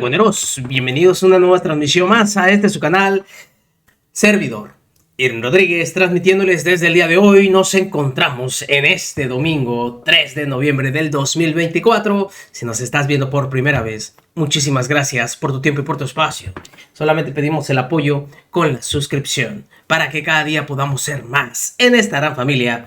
Pregoneros, bienvenidos a una nueva transmisión más a este su canal, servidor Irving Rodríguez, transmitiéndoles desde el día de hoy. Nos encontramos en este domingo 3 de noviembre del 2024. Si nos estás viendo por primera vez, muchísimas gracias por tu tiempo y por tu espacio. Solamente pedimos el apoyo con la suscripción para que cada día podamos ser más en esta gran familia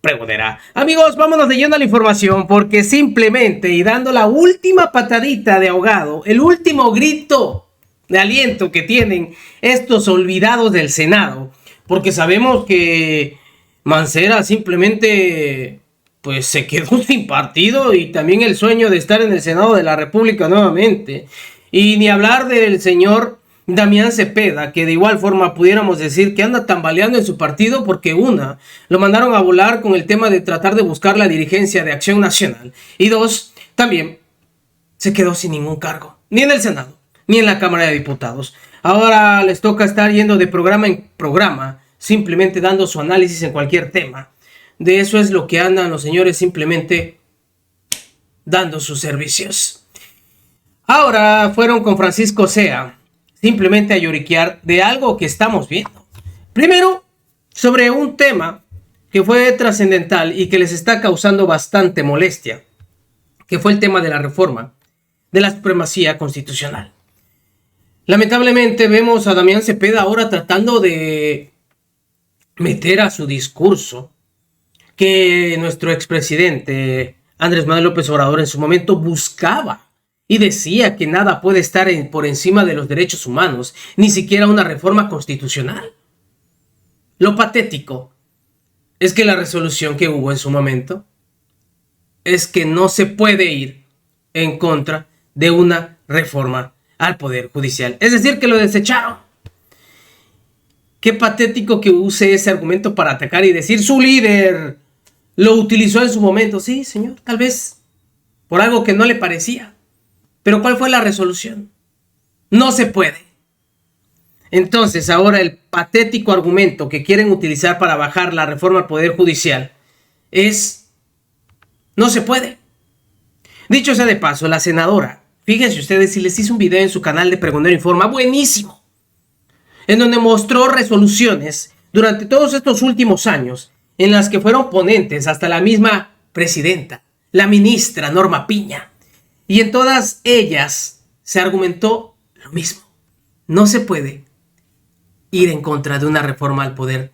pregonera. Amigos, vámonos de lleno a la información, porque simplemente y dando la última patadita de ahogado, el último grito de aliento que tienen estos olvidados del Senado, porque sabemos que Mancera simplemente pues se quedó sin partido y también el sueño de estar en el Senado de la República nuevamente. Y ni hablar del señor Damián Cepeda, que de igual forma pudiéramos decir que anda tambaleando en su partido, porque una, lo mandaron a volar con el tema de tratar de buscar la dirigencia de Acción Nacional, y dos, también se quedó sin ningún cargo, ni en el Senado, ni en la Cámara de Diputados. Ahora les toca estar yendo de programa en programa, simplemente dando su análisis en cualquier tema. De eso es lo que andan los señores, simplemente dando sus servicios. Ahora fueron con Francisco Sea, simplemente a lloriquear de algo que estamos viendo. Primero, sobre un tema que fue trascendental y que les está causando bastante molestia, que fue el tema de la reforma de la supremacía constitucional. Lamentablemente vemos a Damián Cepeda ahora tratando de meter a su discurso que nuestro expresidente Andrés Manuel López Obrador en su momento buscaba y decía que nada puede estar por encima de los derechos humanos, ni siquiera una reforma constitucional. Lo patético es que la resolución que hubo en su momento es que no se puede ir en contra de una reforma al Poder Judicial. Es decir, que lo desecharon. Qué patético que use ese argumento para atacar y decir su líder lo utilizó en su momento. Sí, señor, tal vez por algo que no le parecía. Pero ¿cuál fue la resolución? No se puede. Entonces, ahora el patético argumento que quieren utilizar para bajar la reforma al Poder Judicial es: no se puede. Dicho sea de paso, la senadora, fíjense ustedes, si les hice un video en su canal de Pregonero Informa, buenísimo, en donde mostró resoluciones durante todos estos últimos años en las que fueron ponentes hasta la misma presidenta, la ministra Norma Piña. Y en todas ellas se argumentó lo mismo. No se puede ir en contra de una reforma al poder.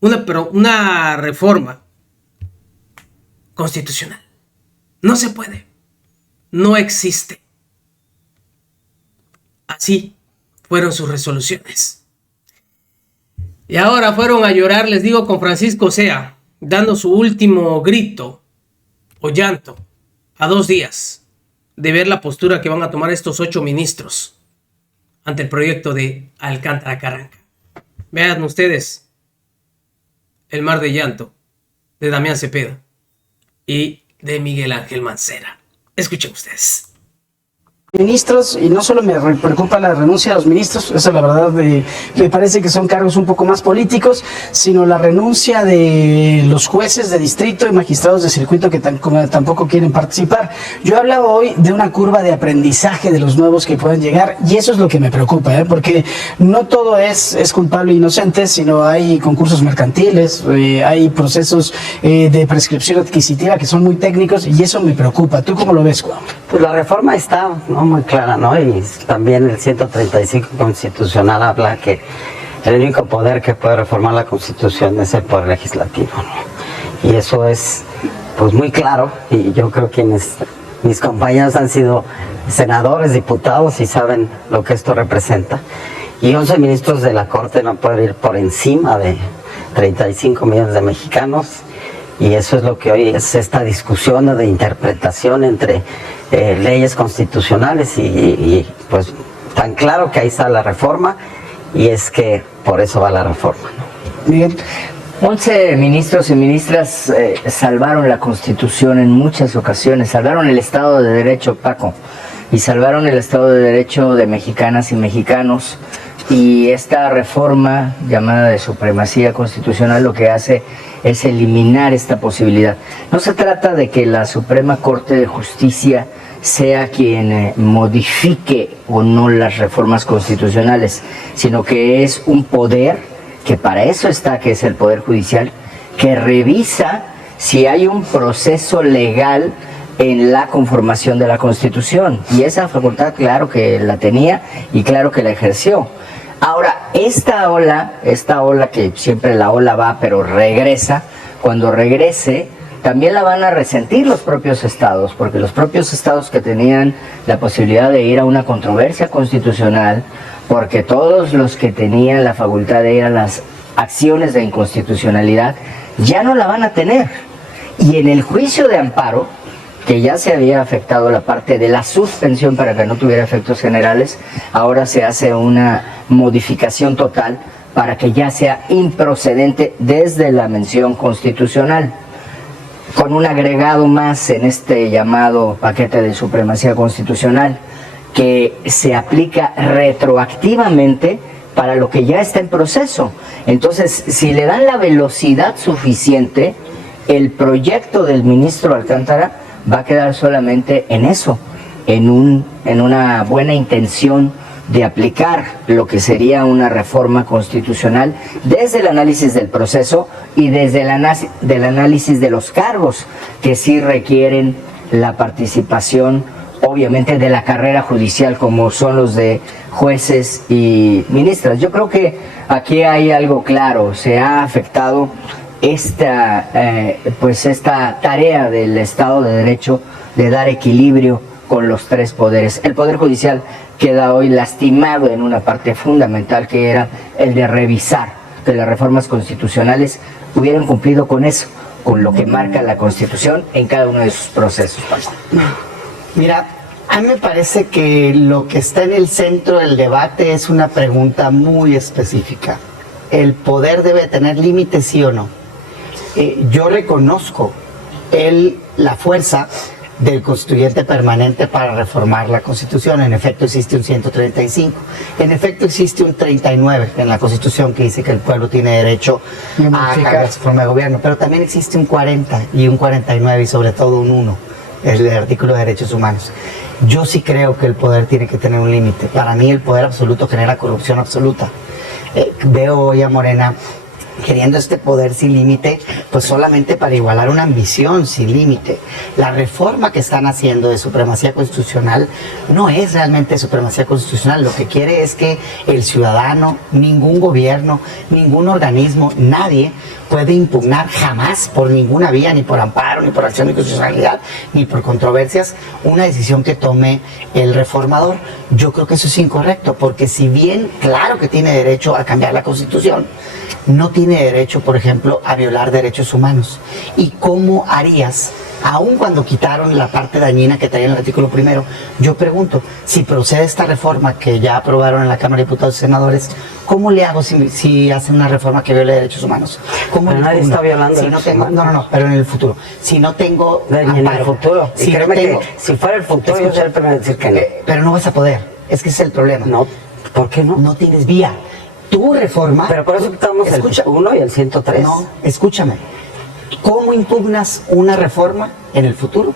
Una reforma constitucional. No se puede. No existe. Así fueron sus resoluciones. Y ahora fueron a llorar, les digo, con Francisco Sea, dando su último grito o llanto a 2 días de ver la postura que van a tomar estos 8 ministros ante el proyecto de Alcántara Carranca. Vean ustedes el mar de llanto de Damián Cepeda y de Miguel Ángel Mancera. Escuchen ustedes. Ministros, y no solo me preocupa la renuncia de los ministros, eso la verdad me parece que son cargos un poco más políticos, sino la renuncia de los jueces de distrito y magistrados de circuito que tampoco quieren participar. Yo he hablado hoy de una curva de aprendizaje de los nuevos que pueden llegar, y eso es lo que me preocupa, porque no todo es culpable e inocente, sino hay concursos mercantiles, hay procesos de prescripción adquisitiva que son muy técnicos, y eso me preocupa. ¿Tú cómo lo ves, Juan? Pues la reforma está, ¿no?, muy clara, ¿no? Y también el 135 constitucional habla que el único poder que puede reformar la Constitución es el poder legislativo, ¿no? Y eso es pues muy claro, y yo creo que mis compañeros han sido senadores, diputados y saben lo que esto representa. Y 11 ministros de la Corte no pueden ir por encima de 35 millones de mexicanos, y eso es lo que hoy es esta discusión de interpretación entre leyes constitucionales y pues tan claro que ahí está la reforma, y es que por eso va la reforma, ¿no? Miguel. 11 ministros y ministras salvaron la Constitución en muchas ocasiones, salvaron el Estado de Derecho, Paco, y salvaron el Estado de Derecho de mexicanas y mexicanos, y esta reforma llamada de supremacía constitucional lo que hace es eliminar esta posibilidad. No se trata de que la Suprema Corte de Justicia sea quien modifique o no las reformas constitucionales, sino que es un poder, que para eso está, que es el Poder Judicial, que revisa si hay un proceso legal en la conformación de la Constitución. Y esa facultad, claro que la tenía y claro que la ejerció. Ahora, esta ola que siempre la ola va pero regresa, cuando regrese también la van a resentir los propios estados, porque los propios estados que tenían la posibilidad de ir a una controversia constitucional, porque todos los que tenían la facultad de ir a las acciones de inconstitucionalidad ya no la van a tener. Y en el juicio de amparo, que ya se había afectado la parte de la suspensión para que no tuviera efectos generales, ahora se hace una modificación total para que ya sea improcedente desde la mención constitucional, con un agregado más en este llamado paquete de supremacía constitucional, que se aplica retroactivamente para lo que ya está en proceso. Entonces, si le dan la velocidad suficiente, el proyecto del ministro Alcántara va a quedar solamente en eso, en una buena intención de aplicar lo que sería una reforma constitucional desde el análisis del proceso y desde el análisis de los cargos que sí requieren la participación, obviamente, de la carrera judicial, como son los de jueces y ministras. Yo creo que aquí hay algo claro, se ha afectado esta tarea del Estado de Derecho de dar equilibrio con los tres poderes. El Poder Judicial queda hoy lastimado en una parte fundamental, que era el de revisar que las reformas constitucionales hubieran cumplido con eso, con lo que marca la Constitución en cada uno de sus procesos. Mira, a mí me parece que lo que está en el centro del debate es una pregunta muy específica. ¿El poder debe tener límites, sí o no? Yo reconozco la fuerza del constituyente permanente para reformar la Constitución. En efecto existe un 135, en efecto existe un 39 en la Constitución que dice que el pueblo tiene derecho a cambiar su forma de gobierno, pero también existe un 40 y un 49 y sobre todo un 1, el artículo de derechos humanos. Yo sí creo que el poder tiene que tener un límite. Para mí el poder absoluto genera corrupción absoluta. Veo hoy a Morena queriendo este poder sin límite, pues solamente para igualar una ambición sin límite. La reforma que están haciendo de supremacía constitucional no es realmente supremacía constitucional. Lo que quiere es que el ciudadano, ningún gobierno, ningún organismo, nadie puede impugnar jamás por ninguna vía, ni por amparo, ni por acción de constitucionalidad, ni por controversias, una decisión que tome el reformador. Yo creo que eso es incorrecto, porque si bien claro que tiene derecho a cambiar la Constitución, no tiene derecho, por ejemplo, a violar derechos humanos. ¿Y cómo harías, aun cuando quitaron la parte dañina que traía en el artículo primero? Yo pregunto, si procede esta reforma que ya aprobaron en la Cámara de Diputados y Senadores, ¿cómo le hago si hacen una reforma que viole derechos humanos? ¿Cómo pero nadie está violando derechos humanos. No, pero en el futuro. Si no tengo en el futuro. Si no tengo, si fuera el futuro, yo sería el primero en decir que no. Pero no vas a poder. Es que ese es el problema. No, ¿por qué no? No tienes vía. Tu reforma... Pero por eso estamos el 1 y el 103. No, escúchame. ¿Cómo impugnas una reforma en el futuro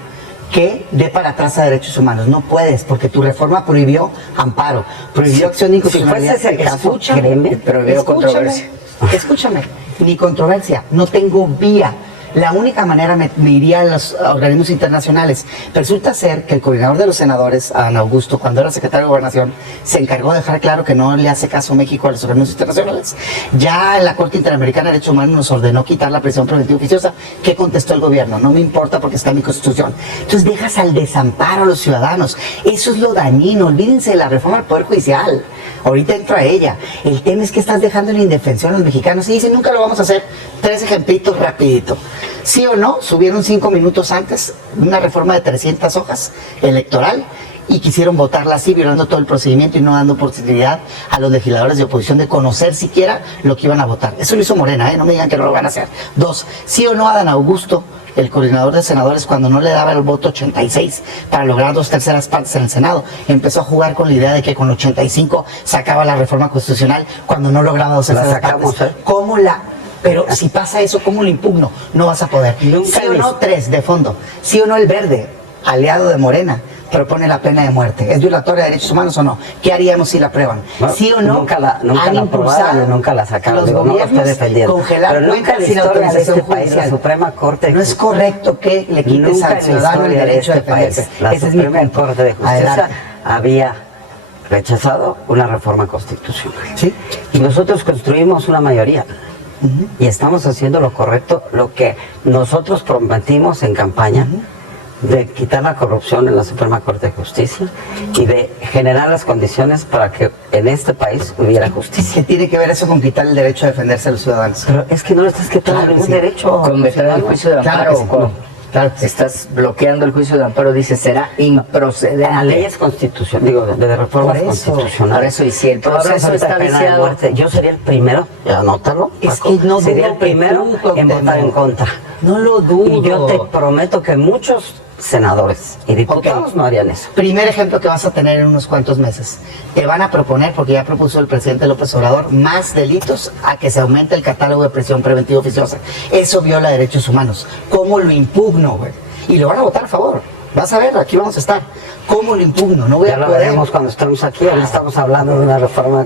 que dé para atrás a derechos humanos? No puedes, porque tu reforma prohibió amparo, prohibió acción de inconstitucionalidad. Si fuese el caso, créeme, prohibió controversia. Escúchame, ni controversia, no tengo vía. La única manera me iría a los organismos internacionales. Resulta ser que el coordinador de los senadores, Adán Augusto, cuando era secretario de Gobernación, se encargó de dejar claro que no le hace caso México a los organismos internacionales. Ya la Corte Interamericana de Derechos Humanos nos ordenó quitar la prisión preventiva oficiosa. ¿Qué contestó el gobierno? No me importa porque está en mi Constitución. Entonces dejas al desamparo a los ciudadanos. Eso es lo dañino. Olvídense de la reforma del Poder Judicial. Ahorita entro a ella. El tema es que estás dejando en la indefensión a los mexicanos y dicen, nunca lo vamos a hacer. 3 ejemplitos rapidito. ¿Sí o no? Subieron 5 minutos antes una reforma de 300 hojas electoral y quisieron votarla así, violando todo el procedimiento y no dando posibilidad a los legisladores de oposición de conocer siquiera lo que iban a votar. Eso lo hizo Morena, no me digan que no lo van a hacer. 2, ¿sí o no Adán Augusto, el coordinador de senadores, cuando no le daba el voto 86 para lograr 2/3 partes en el Senado, empezó a jugar con la idea de que con 85 sacaba la reforma constitucional cuando no lograba 2/3 partes? ¿Cómo la...? Pero si pasa eso, ¿cómo lo impugno? No vas a poder. ¿Sí o no? 3, de fondo. ¿Sí o no el Verde, aliado de Morena, propone la pena de muerte. ¿Es violatoria de derechos humanos o no? ¿Qué haríamos si la aprueban? Bueno, ¿Sí o no? Nunca la Han aprobaron impulsado y nunca la sacaron. los Digo, no la estoy gobiernos defendiendo. congelar Pero nunca en la cuentas sin historia de autorización este país, la judicial. Suprema Corte... No es correcto que le quites Nunca al en la ciudadano el historia de derecho a este país, defenderse. la Ese es mi Suprema punto. Corte de Justicia Adelante. había rechazado una reforma constitucional. Sí. Y nosotros construimos una mayoría. Y estamos haciendo lo correcto, lo que nosotros prometimos en campaña, de quitar la corrupción en la Suprema Corte de Justicia y de generar las condiciones para que en este país hubiera justicia. ¿Qué tiene que ver eso con quitar el derecho a defenderse a los ciudadanos? Pero es que no le estás quitando Claro que ningún sí. derecho. Con vetar el juicio de Claro amparo. que sí. Claro que sí. Estás bloqueando el juicio de amparo, dice, será improcedente. A leyes constitucionales, digo, de reformas Por eso, constitucionales. por eso, y si el Tú hablas proceso ahorita está de pena de viciado. muerte, yo sería el primero, anótalo, Es Paco, que no sería dudo el primero que tú, en votar Cuauhtémoc. en contra. No lo dudo. Y yo te prometo que muchos senadores y diputados Ok. no harían eso. Primer ejemplo que vas a tener en unos cuantos meses. Te van a proponer, porque ya propuso el presidente López Obrador, más delitos a que se aumente el catálogo de prisión preventiva oficiosa. Eso viola derechos humanos. ¿Cómo lo impugno, güey? Y lo van a votar a favor. Vas a ver, aquí vamos a estar. ¿Cómo lo impugno? No voy Ya a lo poder. veremos cuando estemos aquí, ahora estamos hablando de una reforma.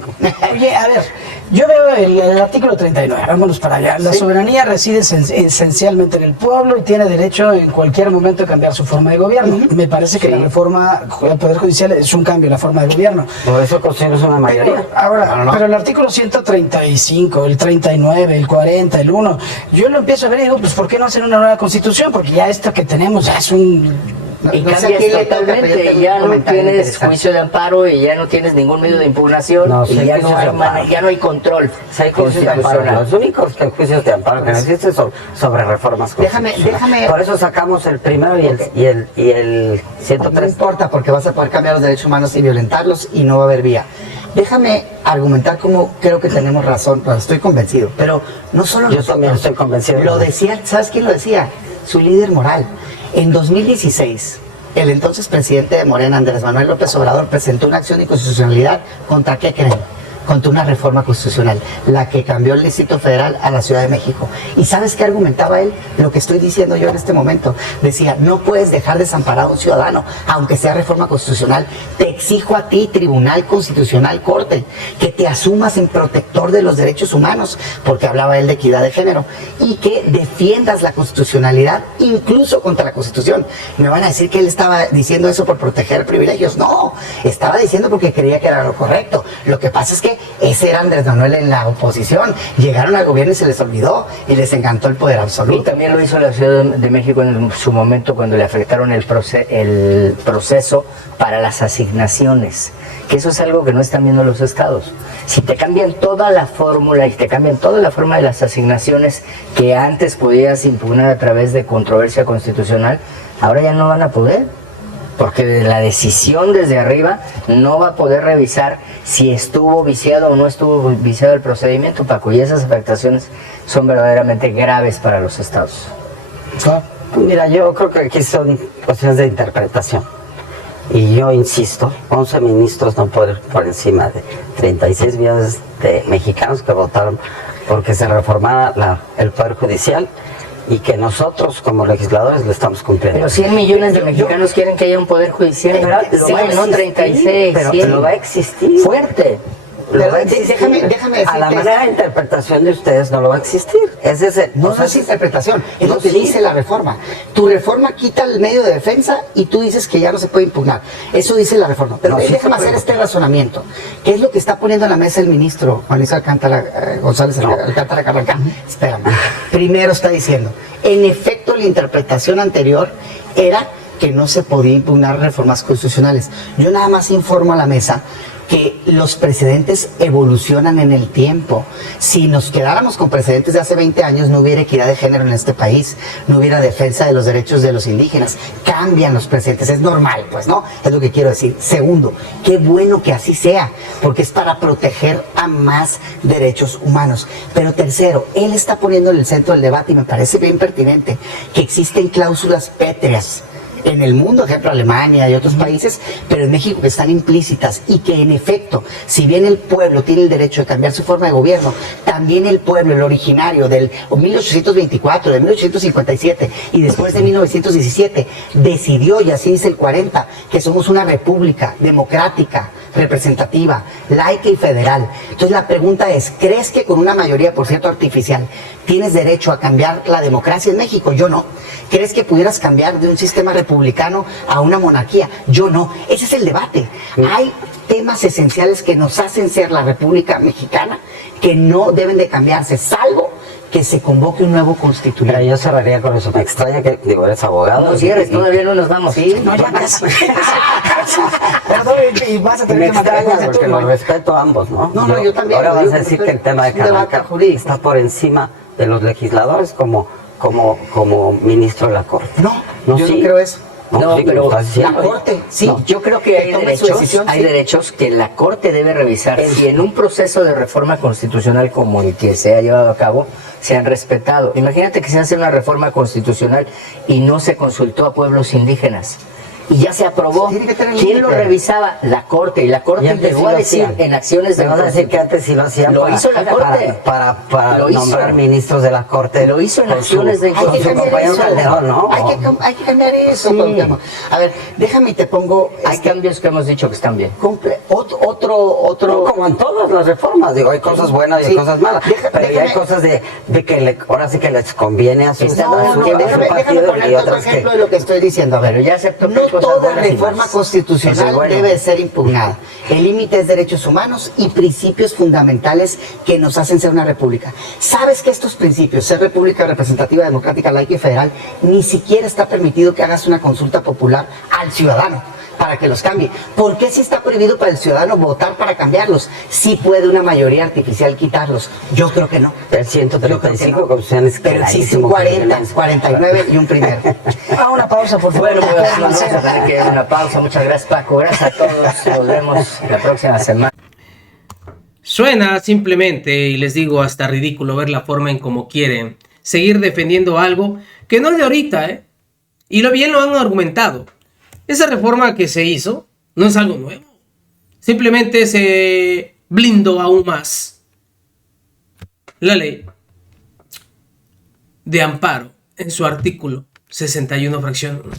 Oye, a ver, yo veo el artículo 39, vámonos para allá. La soberanía reside esencialmente en el pueblo y tiene derecho en cualquier momento a cambiar su forma de gobierno. Me parece que la reforma del Poder Judicial es un cambio en la forma de gobierno. Por eso construimos una mayoría. Pero, ahora, pero el artículo 135, el 39, el 40, el 1, yo lo empiezo a ver y digo, pues ¿por qué no hacer una nueva constitución? Porque ya esto que tenemos ya es un... Y No sé a cambias quién le toca, pero yo totalmente, tengo ya un no comentario tienes interesante. juicio de amparo y ya no tienes ningún medio de impugnación No, sí y hay ya no, juicios de amparo. ya no hay control Si hay juicios de amparo, constitucional. los únicos juicios de amparo que no existen son sobre reformas constitucionales. Por eso sacamos el primero y el No 103. importa, porque vas a poder cambiar los derechos humanos y violentarlos y no va a haber vía. Déjame argumentar cómo creo que tenemos razón, pues, estoy convencido. Pero no solo Yo nosotros. también estoy convencido. Lo decía, ¿sabes quién lo decía? Su líder moral. En 2016, el entonces presidente de Morena, Andrés Manuel López Obrador, presentó una acción de inconstitucionalidad. ¿Contra qué creen? Contra una reforma constitucional, la que cambió el Distrito Federal a la Ciudad de México. ¿Y sabes qué argumentaba él? Lo que estoy diciendo yo en este momento. Decía, no puedes dejar desamparado a un ciudadano, aunque sea reforma constitucional. Te exijo a ti, Tribunal Constitucional, Corte, que te asumas en protector de los derechos humanos, porque hablaba él de equidad de género, y que defiendas la constitucionalidad, incluso contra la Constitución. Me van a decir que él estaba diciendo eso por proteger privilegios. No, estaba diciendo porque creía que era lo correcto. Lo que pasa es que ese era Andrés Manuel en la oposición. Llegaron al gobierno y se les olvidó y les encantó el poder Y absoluto. también lo hizo la Ciudad de México en su momento cuando le afectaron el proceso para las asignaciones, que eso es algo que no están viendo los estados. Si te cambian toda la fórmula y te cambian toda la forma de las asignaciones que antes podías impugnar a través de controversia constitucional, ahora ya no van a poder, porque la decisión desde arriba no va a poder revisar si estuvo viciado o no estuvo viciado el procedimiento, Paco, y esas afectaciones son verdaderamente graves para los estados. Mira, yo creo que aquí son cuestiones de interpretación. Y yo insisto, 11 ministros no pueden ir por encima de 36 millones de mexicanos que votaron porque se reformara el Poder Judicial y que nosotros como legisladores lo estamos cumpliendo. Pero 100 millones de mexicanos quieren que haya un poder judicial. Pero lo va a Sí, no existir, 36, pero 100. lo va a existir. Fuerte. Lo Pero va a existir. déjame a la decirte- manera de interpretación de ustedes no lo va a existir. Es ese, No, o sea, no es interpretación, es no, lo que sí. dice la reforma. Tu reforma quita el medio de defensa y tú dices que ya no se puede impugnar. Eso dice la reforma. Pero No, sí déjame se puede. hacer este razonamiento. ¿Qué es lo que está poniendo en la mesa el ministro Juan Luis Alcántara, González Alcántara Carranca? Espérame. Primero está diciendo, en efecto, la interpretación anterior era que no se podía impugnar reformas constitucionales. Yo nada más informo a la mesa que los precedentes evolucionan en el tiempo. Si nos quedáramos con precedentes de hace 20 años, no hubiera equidad de género en este país, no hubiera defensa de los derechos de los indígenas. Cambian los precedentes, es normal, pues, ¿no? Es lo que quiero decir. Segundo, qué bueno que así sea, porque es para proteger a más derechos humanos. Pero tercero, él está poniendo en el centro del debate, y me parece bien pertinente, que existen cláusulas pétreas en el mundo, ejemplo Alemania y otros países, pero en México que están implícitas y que en efecto, si bien el pueblo tiene el derecho de cambiar su forma de gobierno, también el pueblo, el originario del 1824, de 1857 y después de 1917, decidió, y así dice el 40, que somos una república democrática, representativa, laica y federal. Entonces la pregunta es, ¿crees que con una mayoría, por cierto, artificial, tienes derecho a cambiar la democracia en México? Yo no. ¿Crees que pudieras cambiar de un sistema republicano a una monarquía? Yo no. Ese es el debate. Hay temas esenciales que nos hacen ser la República Mexicana que no deben de cambiarse, salvo que se convoque un nuevo constituyente. Mira, yo cerraría con eso. Me extraña que, digo, eres abogado. No cierres, todavía no nos vamos. Sí, no, ya casi. Perdón, y vas a Me tener que matar extraña porque los respeto a ambos, ¿no? No, yo también. Ahora vas Digo, a decir pues, que el tema de es un debate Camargo jurídico. está por encima de los legisladores como ministro de la Corte. No, No, yo sí. no creo eso. No, sí, pero lo estás La diciendo. Corte, sí. No. Yo creo que tome su decisión, hay sí. derechos que la Corte debe revisar si en un proceso de reforma constitucional como el que se ha llevado a cabo se han respetado. Imagínate que se hace una reforma constitucional y no se consultó a pueblos indígenas. Y ya se aprobó. Tiene que tener ¿Quién lo límite. revisaba? La Corte. Y la Y Corte antes llegó sí a lo decir hacían. en acciones de... Me vas a decir que antes sí lo hacían. Lo hizo la Corte. Para Lo hizo. nombrar ministros de la Corte. Lo hizo en con acciones de... Hay con que su cambiar compañero eso. Calderón, ¿no? Hay que cambiar eso, Sí. Cuauhtémoc. A ver, déjame y te pongo Hay cambios que hemos dicho que están bien. otro. Como en todas las reformas, digo, hay cosas buenas y hay Sí. cosas malas. Pero ya hay déjame- cosas de que ahora sí que les conviene a su, Está a bien, su- no, a su déjame partido ponerte y otro otras ejemplo que... de lo que estoy diciendo. A ver, Pero ya acepto que no hay cosas toda buenas y reforma malas. constitucional Eso es bueno. debe ser impugnada. El límite es derechos humanos y principios fundamentales que nos hacen ser una república. ¿Sabes que estos principios, ser república representativa, democrática, laica y federal, ni siquiera está permitido que hagas una consulta popular al ciudadano para que los cambie? ¿Por qué si está prohibido para el ciudadano votar para cambiarlos? Sí puede una mayoría artificial quitarlos. Yo creo que no. El Yo creo que 135 no. constituciones Pero existen clarísimo. 40, 49 y un primero. Ah, una pausa, por favor. Bueno, pues vamos a tener que ir a una pausa. Muchas gracias, Paco. Gracias a todos. Nos vemos la próxima semana. Suena simplemente, y les digo, hasta ridículo ver la forma en cómo quieren seguir defendiendo algo que no es de ahorita, ¿eh? Y lo bien lo han argumentado. Esa reforma que se hizo no es algo nuevo. Simplemente se blindó aún más la ley de amparo en su artículo 61 fracción 1,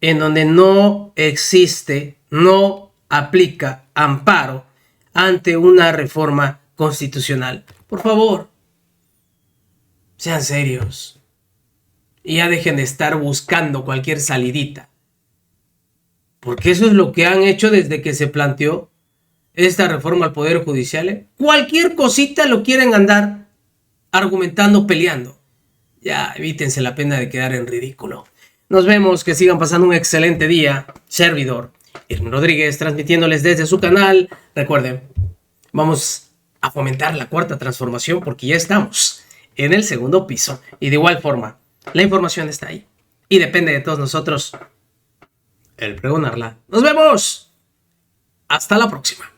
en donde no existe, no aplica amparo ante una reforma constitucional. Por favor, sean serios y ya dejen de estar buscando cualquier salidita, porque eso es lo que han hecho desde que se planteó esta reforma al Poder Judicial, ¿eh? Cualquier cosita lo quieren andar argumentando, peleando. Ya, evítense la pena de quedar en ridículo. Nos vemos, que sigan pasando un excelente día. Servidor Irving Rodríguez, transmitiéndoles desde su canal. Recuerden, vamos a fomentar la cuarta transformación porque ya estamos en el segundo piso. Y de igual forma, la información está ahí. Y depende de todos nosotros el pregonarla. Nos vemos. Hasta la próxima.